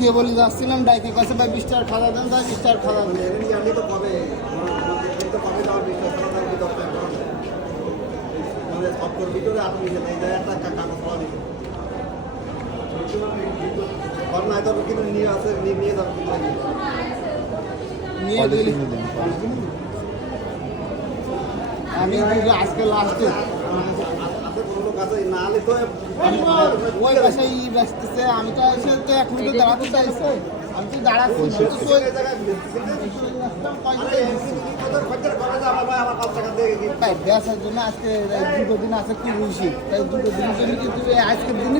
আজকে বলি যাচ্ছিলাম ডাইকে কাছে ভাই 20 টাকার খাওয়া দেন ভাই 20 টাকার খাওয়া দেন আমি তো কবে তো কবে যাওয়ার বিষয় মানে সব ভিতরে আপনি একটা কাগজ পাওয়া দিতে ঘটনায় তো কিন্তু নিয়ে আছে নিয়ে যাবে নিয়ে দিলি আমি আজকে লাস্টে ওই পাশে ব্যস্তেছে আমি তো এসে তো 1 মিনিট দাঁড়াতে চাইছি আমি তো দাঁড়াচ্ছি গ্যাসের জন্য আজকে 2 দিন আছে খুব খুশি তাই 2 দিনের জন্য কিন্তু আজকের দিনই